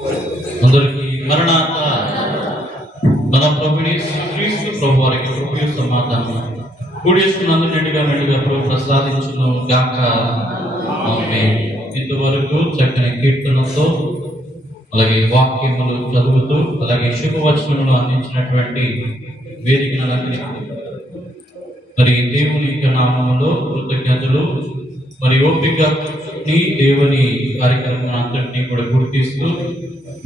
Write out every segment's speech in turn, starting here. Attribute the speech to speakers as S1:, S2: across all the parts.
S1: అందరికి మరణాత మన ప్రభుని క్రీస్తు ప్రభు వారికి ప్రభు సమాధానం. కూడేసుకున్నందు నిండుగా నిండుగా ప్రభు ప్రసాదించును గాక. ఇంతవరకు చక్కని కీర్తనతో అలాగే వాక్యములు చదువుతూ అలాగే శుభవచనములు అందించినటువంటి వేదికలందరికీ మరి దేవుని యొక్క నామములో కృతజ్ఞతలు. మరి ఓపిక దేవుని కార్యక్రమం అంతటినీ కూడా గుర్తిస్తూ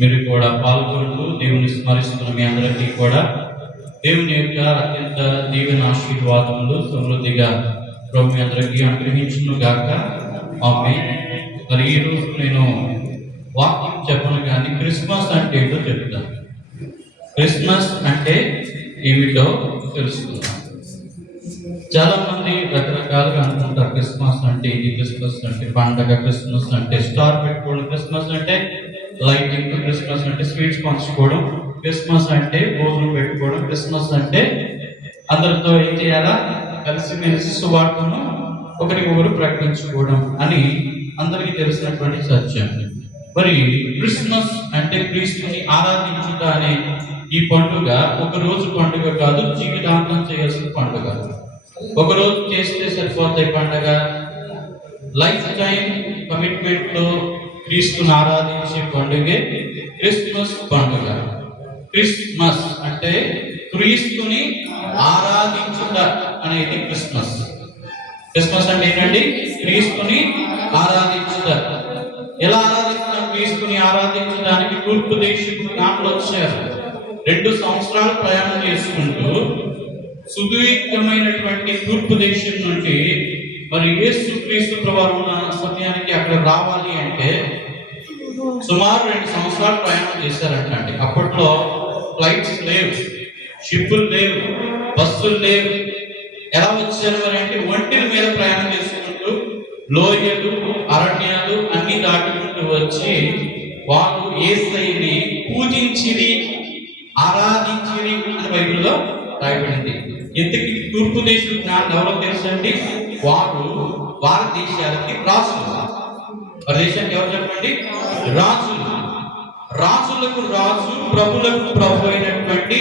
S1: మీరు కూడా పాల్గొంటూ దేవుని స్మరిస్తున్న మీ అందరికీ కూడా దేవుని యొక్క అత్యంత దీవెన ఆశీర్వాదములు సమృద్ధిగా ప్రభు మీ అందరికీ అనుగ్రహించును గాక. ఆమె మరి ఈ రోజు నేను వాక్యం చెప్పను కానీ క్రిస్మస్ అంటే ఏంటో చెప్తాను. క్రిస్మస్ అంటే ఏమిటో తెలుసుకుందాం. చాలామంది రకరకాలుగా అనుకుంటారు. క్రిస్మస్ అంటే క్రిస్మస్ అంటే పండగ క్రిస్మస్ అంటే స్టార్ పెట్టుకోవడం క్రిస్మస్ అంటే లైటింగ్ క్రిస్మస్ అంటే స్వీట్స్ పంచుకోవడం క్రిస్మస్ అంటే భోజనం పెట్టుకోవడం క్రిస్మస్ అంటే అందరితో ఏం చేయాలా? కలిసిమెలిసి సువార్తను ఒకరికొకరు ప్రకటించుకోవడం అని అందరికీ తెలిసినటువంటి సత్యం. మరి క్రిస్మస్ అంటే క్రీస్తుని ఆరాధించుట అనే ఈ పండుగ ఒక రోజు పండుగ కాదు జీవితాంతం చేయాల్సిన పండుగ. ఒకరోజు చేస్తే సరిపోతాయి పండుగ. లైఫ్ టైం కమిట్మెంట్తో క్రీస్తుని ఆరాధించే పండుగే క్రిస్మస్ పండుగ. క్రిస్మస్ అంటే క్రీస్తుని ఆరాధించుట అనేది క్రిస్మస్. క్రిస్మస్ అంటే ఏంటండి? క్రీస్తుని ఆరాధించుట. ఎలా ఆరాధించడం క్రీస్తుని ఆరాధించడానికి తూర్పు దేశపు జ్ఞానులు వచ్చారు. రెండు సంవత్సరాలు ప్రయాణం చేసుకుంటూ సుదీర్ఘమైనటువంటి తూర్పు దేశం నుండి మరి యేసు క్రీస్తు ప్రభావం ఉన్న సమయానికి అక్కడ రావాలి అంటే సుమారు రెండు సంవత్సరాలు ప్రయాణం చేశారంటండి అప్పట్లో ఫ్లైట్స్ లేవు షిప్పులు లేవు బస్సులు లేవు. ఎలా వచ్చారు మరి అంటే ఒంటిల మీద ప్రయాణం చేసుకుంటూ లోయలు అరణ్యాలు అన్ని దాటుకుంటూ వచ్చి వారు ఏసైని పూజించిరి ఆరాధించిరి అని బైబిల్లో రాయబడింది. ఇంతకి తూర్పు దేశం జ్ఞానం ఎవరో తెలుసండి వారు భారతదేశాలకి రాసులు మన దేశానికి ఎవరు చెప్పండి? రాజులు. రాజులకు రాజు ప్రభులకు ప్రభు అయినటువంటి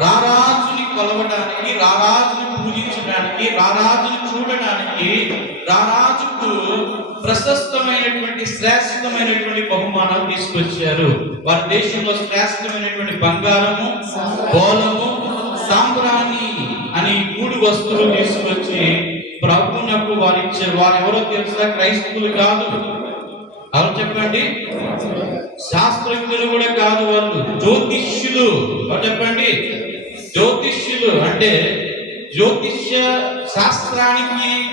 S1: రారాజుని కొలవడానికి రారాజుని పూజించడానికి రారాజుని చూడడానికి రారాజుకు ప్రశస్తమైనటువంటి శ్రేష్టమైనటువంటి బహుమానాలు తీసుకొచ్చారు. వారి దేశంలో శ్రేష్టమైనటువంటి బంగారము బోలము సాంబ్రాణి అని మూడు వస్తువులు తీసుకొచ్చి ప్రభునకు వారు వారు ఎవరో తెలుసా? క్రైస్తవులు కాదు. ఎవరు చెప్పండి? శాస్త్రజ్ఞులు కూడా కాదు వాళ్ళు. జ్యోతిష్యులు. ఎవరు చెప్పండి? జ్యోతిష్యులు. అంటే జ్యోతిష్య శాస్త్రానికి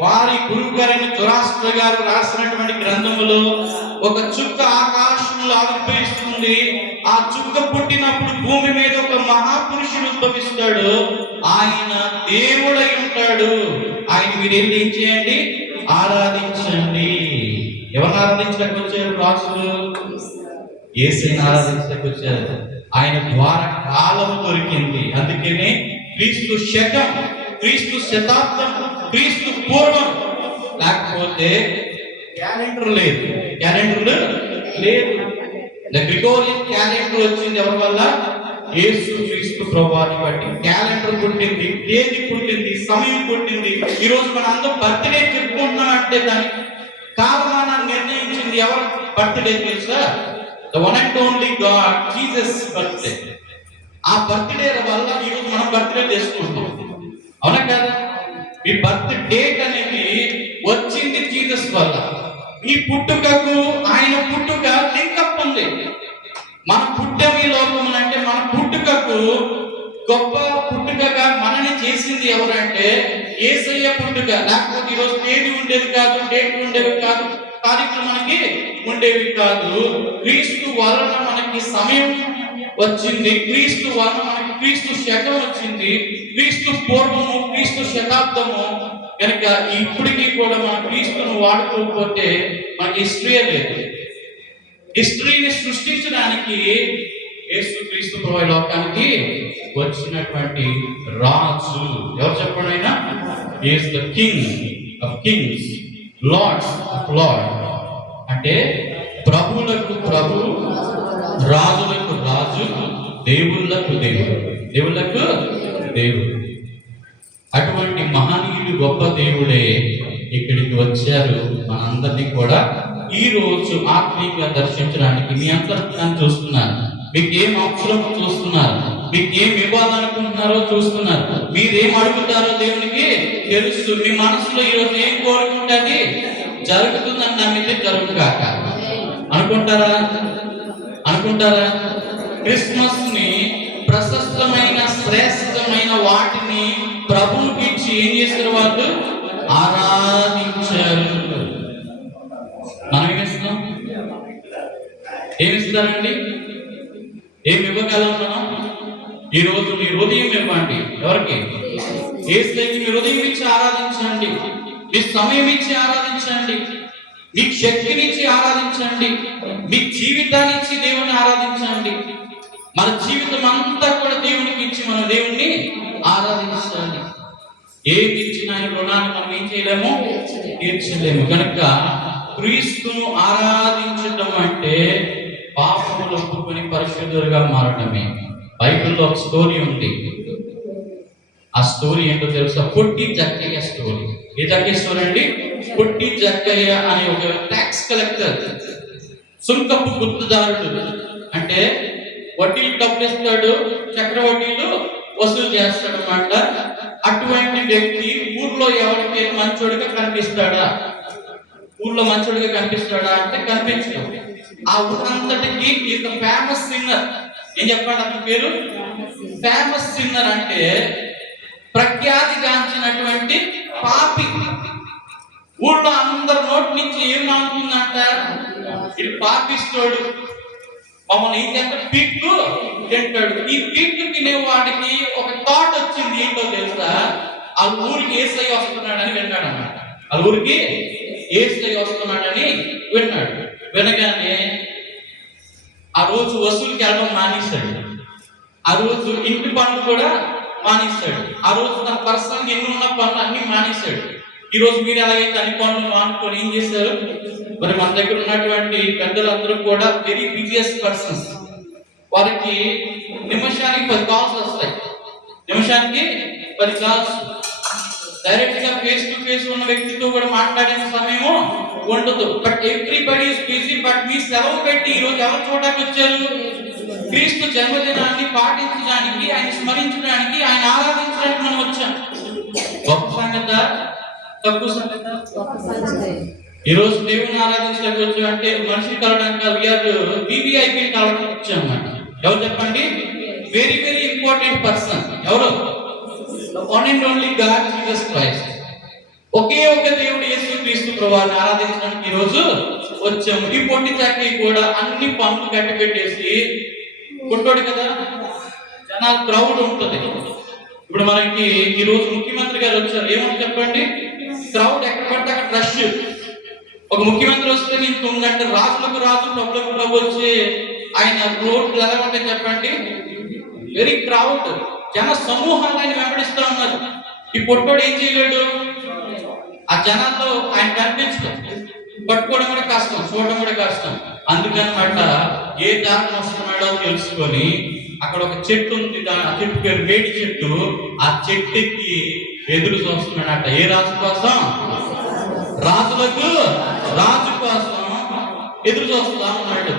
S1: వారి గురువు దురాస్త్ర గారు రాసినటువంటి గ్రంథములో ఒక చుక్క ఆకాశంలో ఆవిర్భవిస్తుంది ఆ చుక్క పుట్టినప్పుడు భూమి మీద ఒక మహాపురుషుడు ఉద్భవిస్తాడు. ఆయన దేవుడై ఉంటాడు. ఆయన మీరు ఏం చేయండి? ఆరాధించండి. ఎవరు ఆరాధించడానికి వచ్చారు రాసులు ఏసైనా ఆరాధించడానికి వచ్చారు ఆయన ద్వారా కాలం దొరికింది. అందుకనే క్రీస్తు శకం క్రీస్తు శతాబ్దం క్రీస్తు పూర్వం. లేకపోతే క్యాలెండర్ లేదు. క్యాలెండర్ లేదు. గ్రిగోరియన్ క్యాలెండర్ వచ్చింది ఎవరి వల్ల? యేసు క్రీస్తు ప్రభువాన్ని బట్టి క్యాలెండర్ పుట్టింది తేదీ పుట్టింది సమయం పుట్టింది. ఈ రోజు మన అందరం బర్త్డే చెప్పుకుంటున్నాం అంటే దానికి కారణాన్ని నిర్ణయించింది ఎవరు? బర్త్డే తెలుసా? The one and only God Jesus birthday ఆ బర్త్డే వల్ల ఈరోజు మనం బర్త్డే చేసుకుంటాం అవునా కదా? మీ బర్త్ డేట్ అనేది వచ్చింది జీసస్ వల్ల. ఈ పుట్టుకకు ఆయన పుట్టుక లింకప్ ఉంది. మన పుట్టం ఈ లోకం అంటే మన గొప్ప పుట్టుకగా మనని చేసింది ఎవరంటే ఏసయ్య పుట్టుక. లేకపోతే ఈరోజు తేదీ ఉండేది కాదు డేట్ ఉండేవి కాదు తారీఖులు మనకి ఉండేవి కాదు. క్రీస్తు వలన మనకి సమయం వచ్చింది క్రీస్తు వలన మనకి క్రీస్తు శకం వచ్చింది క్రీస్తు పూర్వము క్రీస్తు శతాబ్దము. కనుక ఇప్పటికీ కూడా మన క్రీస్తును వాడుకోకపోతే మనకి హిస్టరీ లేదు. హిస్టరీని సృష్టించడానికి యేసు క్రీస్తు ప్రభు లోకానికి వచ్చినటువంటి రాజు. ఎవరు చెప్పండి ఆయన? Is the king of kings lords of lord అంటే ప్రభువులకు ప్రభు రాజులకు రాజు దేవుళ్ళకు దేవుడు. దేవుళ్ళకు దేవుడు. అటువంటి మహనీయుడు గొప్ప దేవుడే ఇక్కడికి వచ్చారు. మనందరినీ కూడా ఈ రోజు ఆత్మీయంగా దర్శించడానికి మీ అంతర్గతాన్ని చూస్తున్నారు. మీకు ఏం అవసరం చూస్తున్నారు? మీకు ఏం ఇవ్వాలనుకుంటున్నారో చూస్తున్నారు. మీరేం అడుగుతారో దేవునికి తెలుసు. మీ మనసులో ఈరోజు ఏం కోరుకుంటుంది జరుగుతుందని నమ్మితే జరుగుగాక అనుకుంటారా? అనుకుంటారా? క్రిస్మస్ని ప్రశస్తమైన శ్రేష్టమైన వాటిని ప్రభువుకి ఇచ్చి ఏం చేశారు వాళ్ళు? ఆరాధించారు. మనం ఏమిస్తున్నాం ఏమిస్తారండి ఏమి ఇవ్వగలం మనం? ఈ రోజు మీ హృదయం ఇవ్వండి. ఎవరికి? ఏసైకి మీ హృదయం ఇచ్చి ఆరాధించండి. మీ సమయం ఇచ్చి ఆరాధించండి. మీ శక్తినిచ్చి ఆరాధించండి. మీ జీవితాన్ని ఇచ్చి దేవుని ఆరాధించండి. మన జీవితం అంతా కూడా దేవునికి ఇచ్చి మన దేవుణ్ణి ఆరాధించాలి. ఏమి ఇచ్చినా ఆయన రుణాన్ని మనం ఏం చేయలేము? తీర్చలేము. కనుక క్రీస్తును ఆరాధించడం అంటే పాపములు పరిశుద్ధులుగా మారడమే. బైబిల్లో ఒక స్టోరీ ఉంది. ఆ స్టోరీ ఏంటో తెలుసా? పొట్టి జక్కయ్య స్టోరీ. ఏ జక్కయ్య స్టోరీ అండి? పొట్టి జక్కయ్య అనే ఒక ట్యాక్స్ కలెక్టర్ సుంకపు గుర్తుదారుడు అంటే వడ్డీలు తప్పిస్తాడు చక్రవడ్డీలు వసూలు చేస్తాడు అన్నమాట అటువంటి వ్యక్తి ఊర్లో ఎవరికి మంచోడిగా కనిపిస్తాడా? ఊర్లో మంచోడిగా కనిపిస్తాడా అంటే కనిపించడం. ఆ ఊరంతటికి ఈత ఫేమస్ సింగర్ ఏం చెప్పండి అతని పేరు? ఫేమస్ సింగర్ అంటే ప్రఖ్యాతి గాంచినటువంటి పాపి. ఊళ్ళో అందరి నోటి నుంచి ఏం మానుతుందంట ఇది పాపిస్తోడు మమ్మల్ని ఏం చేస్తాడు? పీక్లు తింటాడు. ఈ పీక్లు తినేవాడికి ఒక థాట్ వచ్చింది ఏంటో తెలుసా? ఆ ఊరికి ఏసై వస్తున్నాడని విన్నాడు అన్నమాట ఆ ఊరికి ఏసై వస్తున్నాడని విన్నాడు. వినగానే రోజు వసూలుకి వెళ్ళడం మానేశాడు. ఆ రోజు ఇంటి పనులు కూడా మానేశాడు. ఆ రోజు తన పర్సనల్ ఎన్ని ఉన్న పనులు అన్ని మానేశాడు. ఈ రోజు మీరు ఎలాగైతే అన్ని పనులు మానుకొని ఏం చేశారు? మరి మన దగ్గర ఉన్నటువంటి పెద్దలందరూ కూడా వెరీ బిజియస్ పర్సన్స్ వారికి నిమిషానికి పది కాల్స్ వస్తాయి. నిమిషానికి పది కాల్స్ డైరెక్ట్గా ఫేస్ టు ఫేస్ ఉన్న వ్యక్తితో కూడా మాట్లాడిన సమయము ఉండదు. But everybody is busy but మీ సెలవు పెట్టి ఈ రోజు ఎవరు చూడడానికి వచ్చారు? క్రీస్తు జన్మదినాన్ని పాటించడానికి ఆయన స్మరించడానికి ఆయన ఆరాధించడానికి మనం వచ్చాం. గొప్ప సంగత? తక్కువ సంగత? ఈ రోజు దేవుని ఆరాధించడానికి వచ్చాం అంటే మనిషి కలవడానికి కాదు వీఆర్ వివిఐపి కలవడానికి వచ్చాం అన్నమాట. ఎవరు చెప్పండి? వెరీ వెరీ ఇంపార్టెంట్ పర్సన్ ఎవరు? One and only God Jesus Christ ఒకే ఒక దేవుడు యేసు క్రీస్తు ప్రభువాన్ని ఆరాధించడానికి ఈ రోజు వచ్చాము. ఈ పొట్టి చాకి కూడా అన్ని పనులు కట్టి పెట్టేసి కొట్టాడు కదా? జనాలు క్రౌడ్ ఉంటుంది. ఇప్పుడు మనకి ఈ రోజు ముఖ్యమంత్రి గారు వచ్చారు. ఏమని చెప్పండి? క్రౌడ్ ఎక్కడ పడితే అక్కడ రష్ ఒక ముఖ్యమంత్రి వస్తే నేను తొమ్మిది అంటే రాజులకు రాజు ప్రభులకు ప్రభు వచ్చి ఆయన రోడ్లు ఎలా ఉంటాయి చెప్పండి? వెరీ క్రౌడ్ జన సమూహాన్ని ఆయన వెంబడిస్తూ ఉన్నారు ఈ పొట్టోడు ఏం చేయలేడు? ఆ జనాల్లో ఆయన కనిపించడం పట్టుకోవడం కూడా కష్టం చూడడం కూడా కష్టం. అందుకనమాట ఏ దారిని వస్తున్నాడో తెలుసుకొని అక్కడ ఒక చెట్టు ఉంది. దాని ఆ చెట్టు పేరు వేడి చెట్టు. ఆ చెట్టుకి ఎదురు చూస్తున్నాడట. ఏ రాజు కోసం? రాజులకు రాజు కోసం ఎదురు చూస్తా ఉన్నాడు.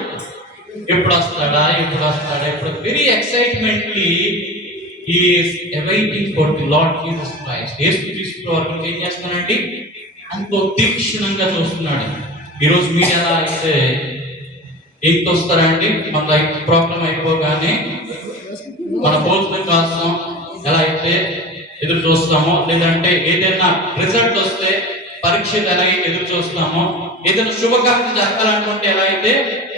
S1: ఎప్పుడు వస్తాడా? ఎప్పుడు వస్తాడా? ఎప్పుడు? Very excitemently is awaiting for the Lord Jesus Christ Yesu Kristu వారిని ఏం చేస్తున్నాడండి ఎంతో తీక్షణంగా చూస్తున్నాడు. ఈరోజు మీరు ఎలా అయితే ఏంటి వస్తారండి మన ప్రాబ్లం అయిపోగానే మన భోజనం కోసం ఎలా అయితే ఎదురు చూస్తామో లేదంటే ఏదైనా రిజల్ట్ వస్తే పరీక్ష ఎలా ఎదురు చూస్తామో ఏదైనా శుభకార్యం జరగాలనుకుంటే ఎలా అయితే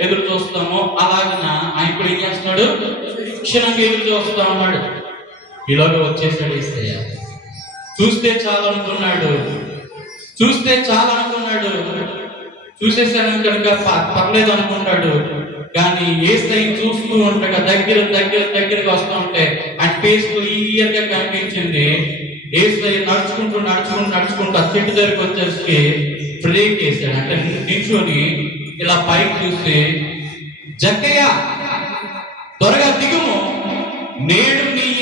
S1: ఎదురు చూస్తామో అలాగన ఆయన ఇప్పుడు ఏం చేస్తున్నాడు? క్షణంగా ఎదురు చూస్తా ఉన్నాడు. ఈలోగా వచ్చేసాడు ఇస్తయ్య చూస్తే చాలు అనుకున్నాడు. చూస్తే చాలు అనుకున్నాడు. చూసేసాను కనుక పర్లేదు అనుకుంటాడు. కానీ ఏ స్థాయి చూస్తూ ఉండగా దగ్గర దగ్గర దగ్గరకు వస్తూ ఉంటే ఆయన ఫేస్ క్లియర్గా కనిపించింది. ఏ స్థాయి నడుచుకుంటూ నడుచుకుంటూ నడుచుకుంటూ చెట్టు దగ్గరికి వచ్చేసి బ్రేక్ వేసాడు అంటే నించుని ఇలా పైకి చూస్తే జక్కయ్య త్వరగా దిగుము. నేను నీ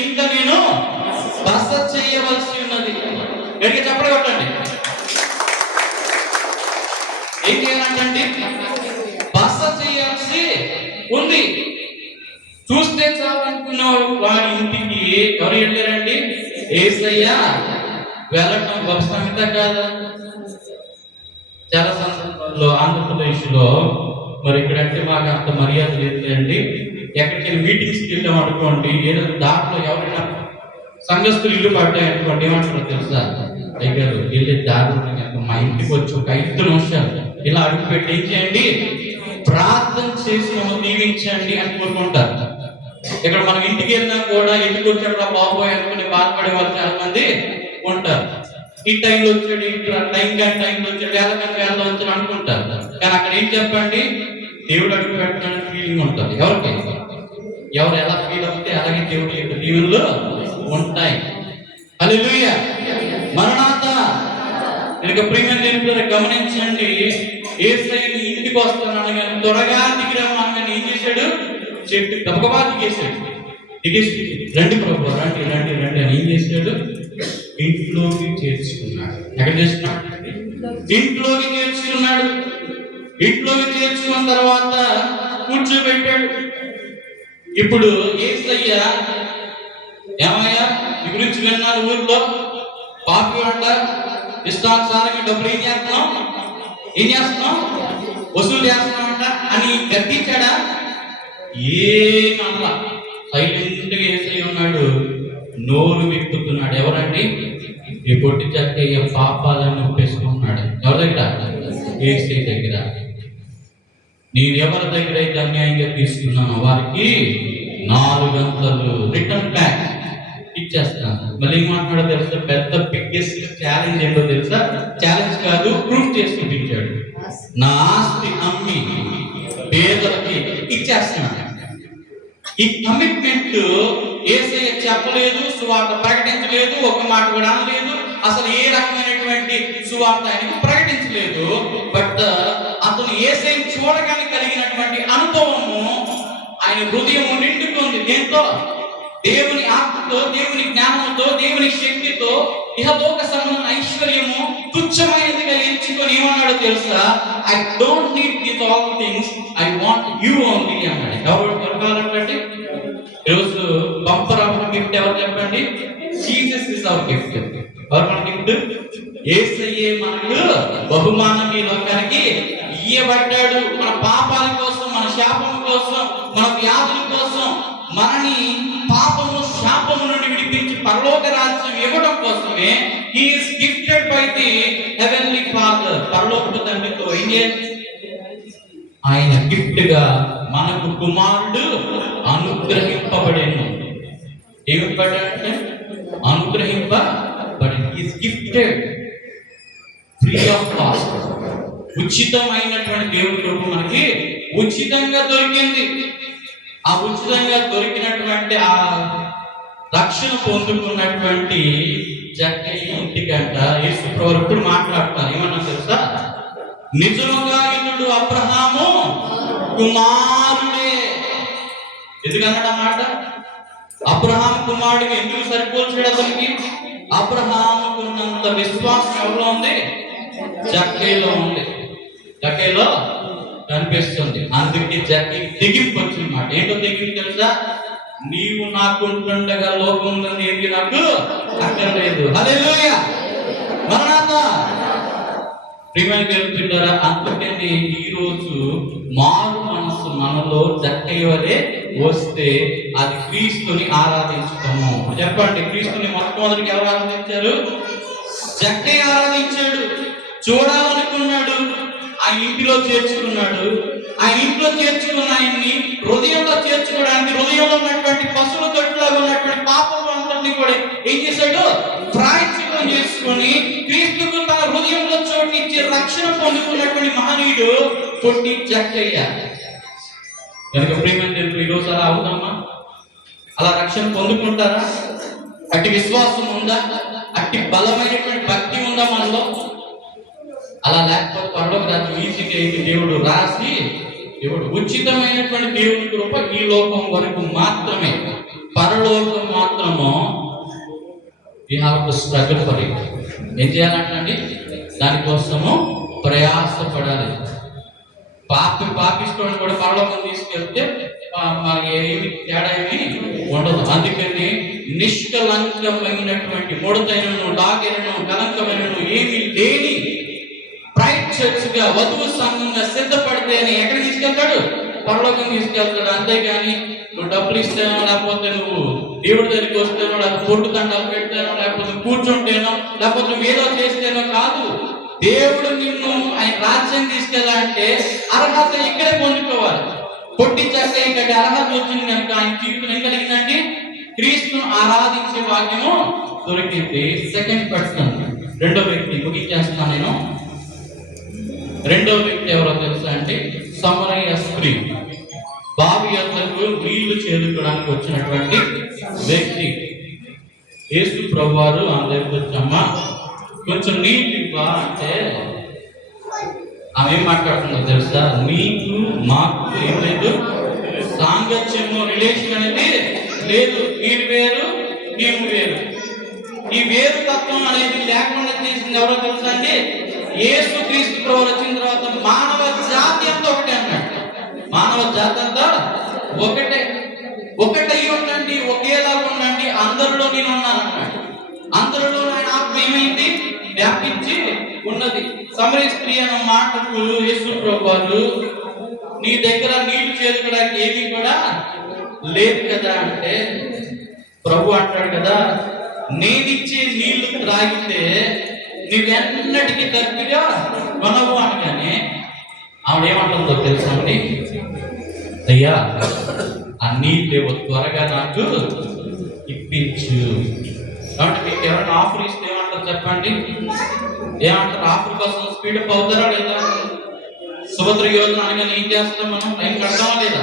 S1: చేయవలసి ఉన్నది. ఎక్కడికి చెప్పడం కొట్టండి ఏం చేయాలంటే బస చేయాల్సి ఉంది. చూస్తే చాలనుకున్న వారి ఇంటికి ఎవరు వెళ్ళారండి? ఏసయ్యా. వెళ్ళటం బస సంగత కాదా? చాలా సందర్భాల్లో ఆంధ్రప్రదేశ్లో మరి ఇక్కడంటే మాకు అంత మర్యాద లేదు అండి. ఎక్కడికి మీటింగ్స్కి వెళ్ళాం అనుకోండి ఏదో దాంట్లో ఎవరైనా సంఘస్థులు ఇల్లు పడ్డాయి అనుకోండి ఏమంటారో తెలుసా? అయ్యారు వెళ్ళే దారుణంగా మా ఇంటికి వచ్చి ఒక ఐదు నిమిషాలు ఇలా అడుగు పెట్టి ఏం చేయండి? ప్రార్థన చేసి మమ్మల్ని దీవించండి అని కోరుకుంటారు. ఇక్కడ మనం ఇంటికి వెళ్ళినా కూడా ఇంటికి వచ్చాడు బాబోయ్ అనుకుని బాధపడే వాళ్ళు చాలా మంది ఉంటారు. ఈ టైంలో వచ్చాడు ఇట్లా టైం కానీ టైంలో వచ్చాడు వేల కానీ వేల వచ్చాడు అనుకుంటారు. కానీ అక్కడ ఏం చెప్పండి? దేవుడు అడుగు పెట్టడానికి ఫీలింగ్ ఉంటుంది. ఎవరికి? ఎవరు ఎలా ఫీల్ అవుతే అలాగే దేవుడు యొక్క దీవుల్లో ఉంటాయి అలెలుయ మరణాత. ఇక ప్రియమైన దేవుడు గమనించండి. ఏ సైడ్ ఇంటికి వస్తున్నాను కానీ త్వరగా దిగిరమ్మని కానీ ఏం చేశాడు? చెట్టు గబగబా దిగేశాడు. దిగేసి రండి ప్రభు రండి రండి రండి అని ఏం చేశాడు? ఇంట్లోకి చేర్చుకున్నాడు. ఎక్కడ చేస్తున్నాడు? ఇంట్లోకి చేర్చుకున్నాడు. ఇంట్లోకి చేర్చుకున్న తర్వాత కూర్చోబెట్టాడు. ఇప్పుడు ఏసయ్య ఏమయ్యా? ఈ గురించి విన్నాను ఊర్లో. పాపి అంట ఇష్టానుసారంగా డబ్బులు ఏం చేస్తున్నాం ఏం చేస్తున్నాం వసూలు చేస్తున్నాం అంట అని గద్దించాడా ఏమన్నా నమ్మ సైలెంట్ ఏసై ఉన్నాడు. నోరు విప్పుతున్నాడు. ఎవరండి? ఈ పొట్టి చక్కయ్య పాపాలను ఒప్పేసుకుంటున్నాడు. ఎవరి దగ్గర? ఏసై దగ్గర. నేను ఎవరి దగ్గర అయితే అన్యాయంగా తీసుకున్నానో వారికి నాలుగు గంటలు రిటర్న్ బ్యాక్. ఇచ్చేస్తాను మళ్ళీ ఏం మాట్లాడో తెలుసా? పెద్ద బిగ్గెస్ట్ ఛాలెంజ్ ఏంటో తెలుసా? ఛాలెంజ్ కాదు ప్రూఫ్ చేసి చూపించాడు. నా ఆస్తి అమ్మి పేదలకి ఇచ్చేస్తున్నాను ఈ కమిట్మెంట్ ఏసే చెప్పలేదు సువార్త ప్రకటించలేదు ఒక మాట కూడా అనలేదు. అసలు ఏ రకమైనటువంటి సువార్త ఆయనకు ప్రకటించలేదు. బట్ అతను ఏసై చూడగానే కలిగినటువంటి అనుభవము ఆయన హృదయం నిండుకుంది దేంతో? దేవుని ఆత్మతో దేవుని జ్ఞానంతో దేవుని శక్తితో ఇహలోక సంబంధం ఐశ్వర్యము తుచ్చమైనదిగా ఎంచుకొని ఏమన్నాడో తెలుసా? I don't need this all things I want you only అన్నాడు. ఎవరు దొరకాలంటే ఈరోజు బంపర్ ఆఫ్ గిఫ్ట్ ఎవరు చెప్పండి? జీసస్ ఇస్ అవర్ గిఫ్ట్ ఎవరు మన గిఫ్ట్ ఏసయ్యే మనకు బహుమానం ఈ లోకానికి ఇయ్యబడ్డాడు. మన పాపాల కోసం మన శాపం కోసం మన వ్యాధుల కోసం మనని ఇవ్వడం he is gifted by the heavenly father పరలోకపు తండ్రితో ఏం ఆయన గిఫ్ట్గా మనకు కుమారుడు అనుగ్రహింపబడేను. ఏమిపడంటే అనుగ్రహింపబడి is gifted free of cost ఉచితమైనటువంటి దేవుడి కృప మనకి ఉచితంగా దొరికింది. ఆ ఉచితంగా దొరికినటువంటి ఆ రక్షణ పొందుకున్నటువంటి జక్కయ్య ఇంటికంట యేసు ప్రభు ఇప్పుడు మాట్లాడుతారు? ఏమన్నా తెలుసా? నిజముగా ఇతడు అబ్రహాము కుమారుడే. ఎందుకన్నాడు ఆ మాట? అబ్రహాం కుమారుడికి ఎందుకు సరిపోల్చాడు అతనికి? అబ్రహాముకున్నంత విశ్వాసం ఎవరిలో ఉంది? జక్కయ్యలో ఉంది. జక్కయ్యలో కనిపిస్తుంది. అందుకే జక్కి తెగింపు వచ్చిన మాట. ఏంటో తెగింపు తెలుసా? నీవు నాకుంటుండగా లోకంలో ఏది నాకు అక్కర్లేదు అదే మరణాత ప్రియమైన తెలుపుతున్నారా అందుకని ఈరోజు మారు మనసు మనలో జక్కయ్య వలె వస్తే అది క్రీస్తుని ఆరాధించుతాము. చెప్పండి క్రీస్తుని మొట్టమొదటికి ఎవరు ఆరాధించారు? జక్కయ్య ఆరాధించాడు. చూడాలనుకున్నాడు. ఆ ఇంటిలో చేర్చుకున్నాడు. ఆ ఇంట్లో చేర్చుకున్న ఆయన్ని హృదయంలో చేర్చుకోవడానికి హృదయంలో ఉన్నటువంటి పశువుల తొట్టులాగా ఉన్నటువంటి పాపలు అందరినీ కూడా ఏం చేశాడు? ప్రాయశ్చితం చేసుకొని క్రీస్తుకు తన హృదయంలో చోటునిచ్చి రక్షణ పొందుకున్నటువంటి మహనీయుడు పొట్టి జక్కయ్య. కనుక ప్రేమ ఈ రోజు అలా అవుతామా? అలా రక్షణ పొందుకుంటారా? అట్టి విశ్వాసం ఉందా? అట్టి బలమైనటువంటి భక్తి ఉందా మనలో? అలా లేకపోతే పరలోక రాజ్యం ఈజీగా దేవుడు రాసి దేవుడు ఉచితమైనటువంటి దేవుని కృప ఈ లోకం వరకు మాత్రమే. పరలోకం మాత్రము you have to struggle for it ఏం చేయాలంటండి? దానికోసము ప్రయాసపడాలి. పాపి పాపిష్టం కూడా పరలోకం తీసుకెళ్తే ఏమి తేడా ఏమి ఉండదు. అందుకని నిష్కలంకమైనటువంటి ముడతైనను డాగైనను కలంకమైనను ఏమి లేని ప్రైడ్ చర్చ్గా వధువు సంఘంగా సిద్ధపడితేనే ఎక్కడికి తీసుకెళ్తాడు? పరలోకం తీసుకెళ్తాడు. అంతేగాని నువ్వు డబ్బులు ఇస్తేనో లేకపోతే నువ్వు దేవుడి దగ్గరికి వస్తేనో లేకపోతే పొట్టు దండాలు పెడితేనో లేకపోతే కూర్చుంటేనో లేకపోతే నువ్వు ఏదో చేస్తేనో కాదు. దేవుడు నిన్ను ఆయన రాజ్యం తీసుకెళ్ళాలంటే అర్హత ఇక్కడే పొందుకోవాలి. పొట్టించాక ఇక్కడ అర్హత వచ్చింది కనుక ఆయన జీవితం ఏం కలిగిందండి? క్రీస్తును ఆరాధించే వాక్యము దొరికింది. సెకండ్ పర్సన్ రెండో వ్యక్తి ముగించేస్తాను నేను. రెండో వ్యక్తి ఎవరో తెలుసా అంటే సమరయ్య స్త్రీ. బావి యొద్దకు నీళ్ళు చేరుకోవడానికి వచ్చినటువంటి వ్యక్తి. యేసు ప్రభువారు అందరికి దగ్గరికి కొంచెం నీళ్ళు ఇవ్వా అంటే ఆమె ఏం మాట్లాడుతుందో తెలుసా? నీకు మాకు ఏం లేదు. సాంగత్యము రిలేషన్ అనేది లేదు. మీరు వేరు మేము వేరు. ఈ వేరు తత్వం అనేది లేకుండా చేసింది ఎవరో తెలుసా అండి? యేసు క్రీస్తు ప్రభు వచ్చిన తర్వాత మానవ జాతి అంతా ఒకటే అన్నాడు. మానవ జాతి అంతా ఒకటే. ఒకటై ఉండండి ఒకేలాగా ఉండండి అందరిలో నేను ఉన్నాను అన్నాడు. అందరిలో ఆయన ఆత్మ ఏమైంది? వ్యాపించి ఉన్నది. సమరీ స్త్రీ అన్న మాటకు యేసు ప్రభు నీ దగ్గర నీళ్ళు చేరుకోవడానికి ఏమీ కూడా లేదు కదా అంటే ప్రభు అంటాడు కదా నేనిచ్చే నీళ్ళు త్రాగితే నీవెన్నటికీ తప్పిగా కొనవు అనగానే ఆవిడ ఏమంటుందో తెలుసా అండి? అయ్యా ఆ నీళ్ళు త్వరగా నాకు ఇప్పించు. కాబట్టి మీకు ఎవరైనా ఆఫర్ ఇస్తే ఏమంటారు చెప్పండి? ఏమంటారు? ఆఫర్ కోసం స్పీడ్ అప్ అవుతారా లేదా? సుభద్ర యోజన అనగానే ఏం చేస్తాం మనం? టైం కడతామా లేదా?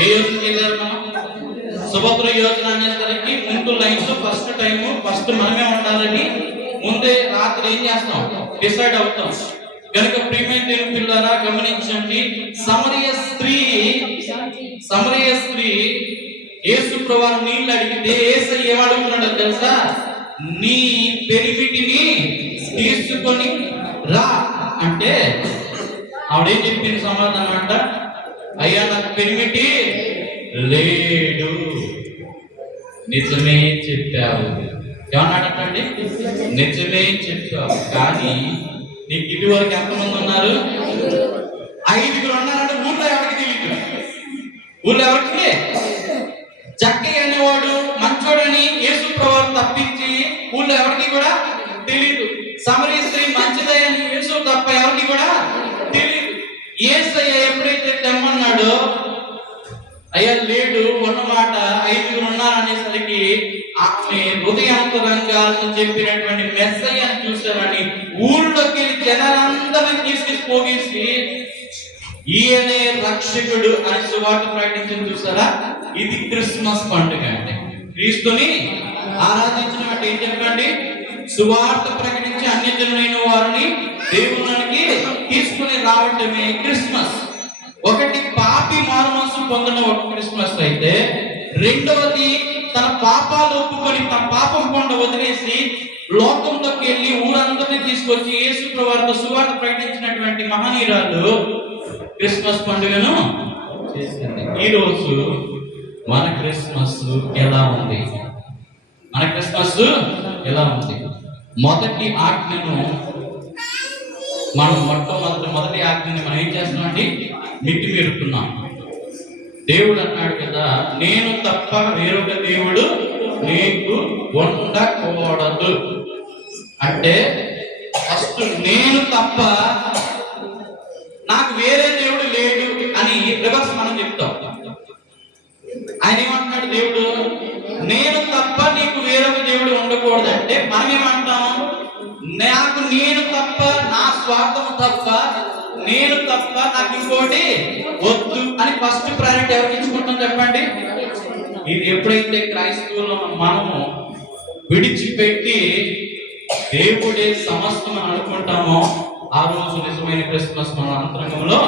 S1: ఏ యోజనకి వెళ్ళారు మనం? సుభద్ర యోజన అనేసరికి ముందు లైన్స్ ఫస్ట్ టైము ఫస్ట్ మనమే ఉండాలని ముందే రాత్రి ఏం చేస్తాం డిసైడ్ అవుతాం కనుక ప్రియమైన దేవుని పిల్లరా గమనించండి. సమరయ స్త్రీ సమరయ స్త్రీ యేసు ప్రభువారు నీళ్ళు అడిగితే యేసు ఏమడుగుతున్నాడో తెలుసా? నీ పెరిమిటిని తీసుకొని రా అంటే ఆవిడేం చెప్పిన సమాధానం అంట? అయ్యా నాకు పెరిమిటి లేడు నిజమే చెప్పావు. ఏమన్నాడంటండి నిజమే చెప్పావు కానీ నీకు ఇటువరకు ఎంతమంది ఉన్నారు? ఐదుగురు ఉన్నారంటే ఊళ్ళో ఎవరికి తెలియదు ఊళ్ళో ఎవరికి? పోగేసి ఈయనే రక్షకుడు అని సువార్త ప్రకటించిన చూసారా ఇది క్రిస్మస్ పండుగ అంటే. క్రీస్తుని ఆరాధించడం అంటే ఏం చెప్పండి? సువార్త ప్రకటించి అన్యజనులైన వారిని దేవునికి తీసుకుని రావటమే క్రిస్మస్. ఒకటి పాపి మారుమనసు పొందిన ఒక క్రిస్మస్ అయితే రెండవది తన పాపాలు ఒప్పుకొని తన పాపం కొండ వదిలేసి లోకంలోకి వెళ్ళి ఊరందరినీ తీసుకొచ్చి యేసు ప్రభువారితో సువార్త ప్రకటించినటువంటి మహనీయురాలు క్రిస్మస్ పండుగను చేసింది. ఈ రోజు మన క్రిస్మస్ ఎలా ఉంది? మన క్రిస్మస్ ఎలా ఉంది? మొదటి ఆజ్ఞను మనం మొట్టమొదటి మొదటి ఆజ్ఞని మనం ఏం చేస్తున్నామండి మిట్టి పెడుతున్నాం దేవుడు అన్నాడు కదా నేను తప్ప వేరొక దేవుడు నీకు ఉండకూడదు. అంటే ఫస్ట్ నేను తప్ప నాకు వేరే దేవుడు లేడు అని రివర్స్ మనం చెప్తాం. ఆయన ఏమంటున్నాడు దేవుడు? నేను తప్ప నీకు వేరొక దేవుడు ఉండకూడదు. అంటే మనం ఏమంటాం నాకు నేను తప్ప నా స్వార్థం తప్ప నేను తప్ప నాకు ఇంకోటి వద్దు అని ఫస్ట్ ప్రయారిటీ ఎవరికి ఇచ్చుకుంటాం చెప్పండి? ఇది ఎప్పుడైతే క్రైస్తవులు మనము విడిచిపెట్టి దేవుడే సమస్తం అని అనుకుంటామో ఆ రోజు నిజమైన క్రిస్మస్ మన అంతరంగంలో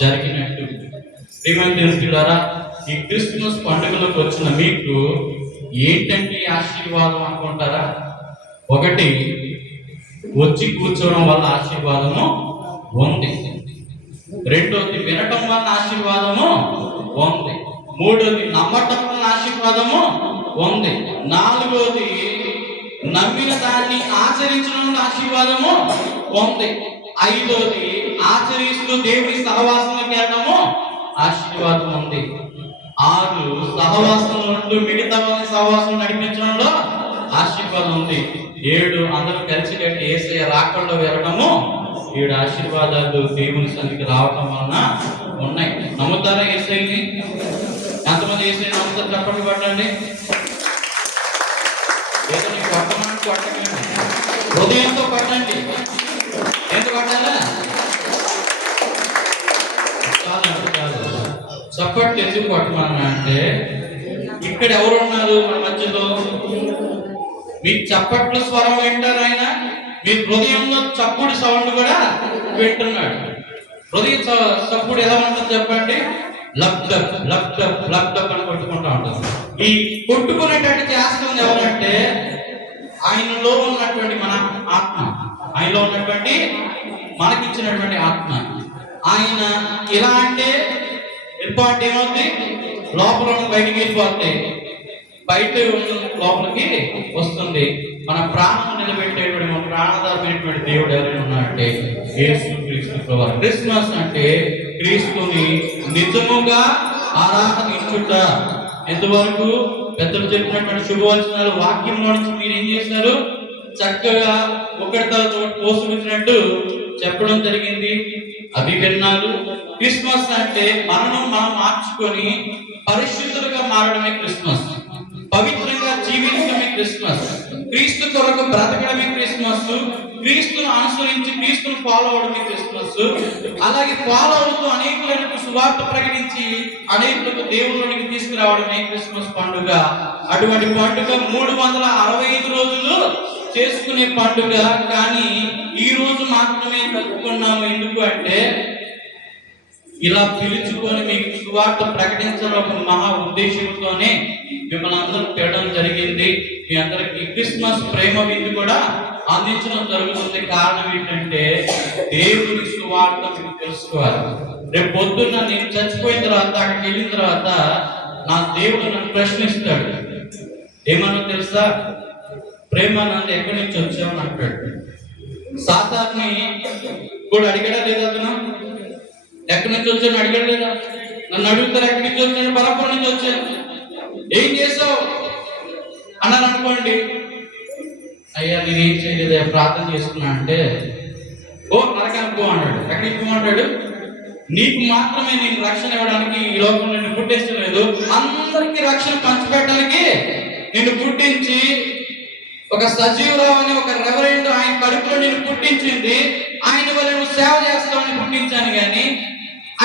S1: జరిగినట్టు. శ్రీమంతులారా ఈ క్రిస్మస్ పండుగలోకి వచ్చిన మీకు ఏంటంటే ఆశీర్వాదం అనుకుంటారా? ఒకటి వచ్చి కూర్చోవడం వల్ల ఆశీర్వాదము ఉంది. రెండోది వినటం వలన ఆశీర్వాదము ఉంది. మూడోది నమ్మటం వలన ఆశీర్వాదము ఉంది. నాలుగోది నమ్మిన దాన్ని ఆచరించడం వలన ఆశీర్వాదము ఉంది. ఐదోది ఆచరిస్తూ దేవుని సహవాసంలోకి వెళ్ళడము ఆశీర్వాదం ఉంది. ఆరు సహవాసం ఉంటూ మిగతా వాళ్ళని సహవాసం నడిపించడంలో ఆశీర్వాదం ఉంది. ఏడు అందరూ కలిసి కట్టి రాకుండా రాకల్లో వెళ్ళడము ఏడు ఆశీర్వాదాలు దేవుని సన్నిధికి రావటం వలన ఉన్నాయి. నమ్ముతారా ఏసైని? ఎంతమంది ఏసై నమ్ముతారు చెప్పండి పట్టండి. ఏదో నీకు కొట్టమని కొట్టకండి హృదయంతో పట్టండి. ఎంత పట్టాలా? చాలు చాలు చప్పట్లు ఎందుకు కొట్టమన్నా అంటే ఇక్కడ ఎవరు ఉన్నారు మన మధ్యలో? మీ చప్పట్లు స్వరం వింటారు ఆయన? మీ హృదయంలో చప్పుడు సౌండ్ కూడా వింటున్నాడు. హృదయ చప్పుడు ఎలా ఉంటుంది చెప్పండి? లబ్డబ్ లబ్డబ్ లబ్దబ్ అని కొట్టుకుంటా ఉంటుంది. ఈ కొట్టుకునేటట్టు చేస్తుంది ఎవరంటే ఆయనలో ఉన్నటువంటి మన ఆత్మ. ఆయనలో ఉన్నటువంటి మనకిచ్చినటువంటి ఆత్మ. ఆయన ఎలా అంటే ఇంపార్ట్ ఏమవుతుంది లోపల బయటికి వెళ్ళిపోతే బయట లోపలికి వస్తుంది. మన ప్రాణం నిలబెట్టేటువంటి మన దేవుడు ఎవరైనా ఉన్నారంటే యేసు క్రీస్తు ప్రభావం క్రిస్మస్ అంటే క్రీస్తుని నిజముగా ఆరాధించుట ఎంతవరకు? పెద్దలు చెప్పినటువంటి శుభవచనాలు వాక్యం నుంచి మీరు ఏం చేశారు? చక్కగా ఒకరితో పోసుకొచ్చినట్టు చెప్పడం జరిగింది. అవి విన్నారు క్రిస్మస్ అంటే మనను మనం మార్చుకొని పరిశుద్ధులుగా మారడమే క్రిస్మస్. పవిత్రంగా జీవించడమే క్రిస్మస్. క్రీస్తు కొరకు బ్రతకడమే క్రిస్మస్ క్రీస్తును అనుసరించి క్రీస్తును ఫాలో అవడమే క్రిస్మస్ అలాగే ఫాలో అవుతూ అనేకులకు సువార్త ప్రకటించి అనేకులకు దేవుళ్ళకి తీసుకురావడమే క్రిస్మస్ పండుగ. అటువంటి పండుగ మూడు వందల అరవై ఐదు రోజులు చేసుకునే పండుగ. కానీ ఈ రోజు మాత్రమే జరుపుకున్నాము ఎందుకు అంటే ఇలా పిలుచుకొని మీకు సువార్త ప్రకటించాలని ఒక మహా ఉద్దేశంతోనే మిమ్మల్ని అందరూ తేడం జరిగింది. మీ అందరికి క్రిస్మస్ ప్రేమ విందు కూడా అందించడం జరుగుతుంది. కారణం ఏంటంటే దేవుని సువార్త మీరు తెలుసుకోవాలి. రేపు పొద్దున్న నేను చచ్చిపోయిన తర్వాత అక్కడికి వెళ్ళిన తర్వాత నా దేవుడు నన్ను ప్రశ్నిస్తాడు. ఏమన్నా తెలుసా? ప్రేమ నన్ను ఎక్కడి నుంచి వచ్చామని అంటాడు. సాతాన్ని కూడా అడిగాడా లేదా అతను? ఎక్కడి నుంచి వచ్చాను అడిగాడు లేదా నన్ను అడుగుతారు? ఎక్కడి నుంచి వచ్చాను బలపురం నుంచి వచ్చాను. ఏం చేసావు అన్నారు అనుకోండి. అయ్యా నేను ఏం చేయలేదు ప్రార్థన చేసుకున్నా అంటే ఓ నరకానికి పో అన్నాడు. ఎక్కడికి పోమంటాడు నీకు మాత్రమే నేను రక్షణ ఇవ్వడానికి ఈ లోకంలో నిన్ను పుట్టించలేదు. అందరికీ రక్షణ పంచిపెట్టడానికి నిన్ను పుట్టించి ఒక సజీవరావు అని ఒక రెవరెండ్ ఆయన కడుపులో నేను పుట్టించింది. ఆయన వల్ల నువ్వు సేవ చేస్తావని పుట్టించాను కానీ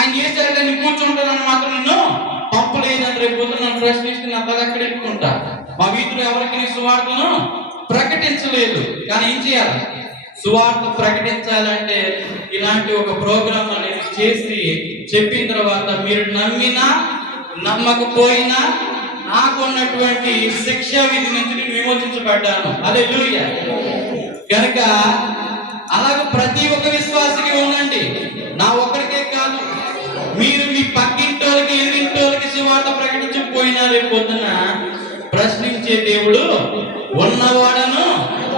S1: ఆయన చేశారంటే నేను కూర్చుంటానని మాత్రం తప్పు లేదని రేపు పొద్దున్న నన్ను ప్రశ్నిస్తే నా తల ఎక్కడ ఎక్కుంటా మా వీధిలో ఎవరికి నీ సువార్తను ప్రకటించలేదు. కానీ ఏం చేయాలి? సువార్త ప్రకటించాలంటే ఇలాంటి ఒక ప్రోగ్రామ్ అనేది చేసి చెప్పిన తర్వాత మీరు నమ్మినా నమ్మకపోయినా నాకున్నటువంటి శిక్ష విధి నుంచి నేను విమోచించబడ్డాను. అదే కనుక అలాగ ప్రతి ఒక్క విశ్వాసకి ఉండండి. నా ఒక్కరి రేపు పొద్దున ప్రశ్నించే దేవుడు ఉన్నవాడను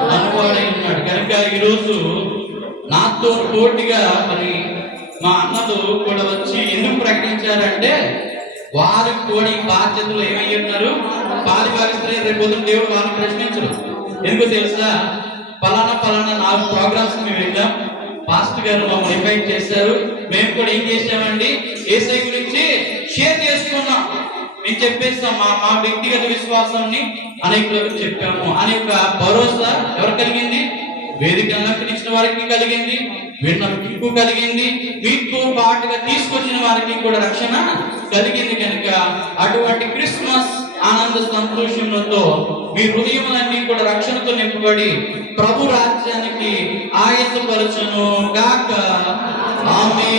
S1: అనువాడై ఉన్నాడు కనుక ఈరోజు నాతో పోటీగా మరి మా అన్నలు కూడా వచ్చి ఎందుకు ప్రకటించారంటే వారికి కూడా ఈ బాధ్యతలు ఏమై ఉన్నారు? పాలి రేపు పొద్దున దేవుడు వారిని ప్రశ్నించరు ఎందుకు తెలుసా? పలానా పలానా నాలుగు ప్రోగ్రామ్స్ మేము వెళ్ళాం పాస్టర్ గారు మమ్మల్ని ఇన్వైట్ చేశారు. మేము కూడా ఏం చేసామండి ఏసై గురించి షేర్ చేసుకున్నాం. నేను చెప్పేస్తాం మా మా వ్యక్తిగత విశ్వాసాన్ని అనేకులకు చెప్పాము. అనే ఒక భరోసా ఎవరు కలిగింది? వేదిక అలంకరించిన వారికి కలిగింది విన్న మీకు కలిగింది మీకు పాటుగా తీసుకొచ్చిన వారికి కూడా రక్షణ కలిగింది కనుక అటువంటి క్రిస్మస్ ఆనంద సంతోషములతో మీ హృదయములన్నీ కూడా రక్షణతో నింపబడి ప్రభు రాజ్యానికి ఆయత్తపరచును గాక. ఆమె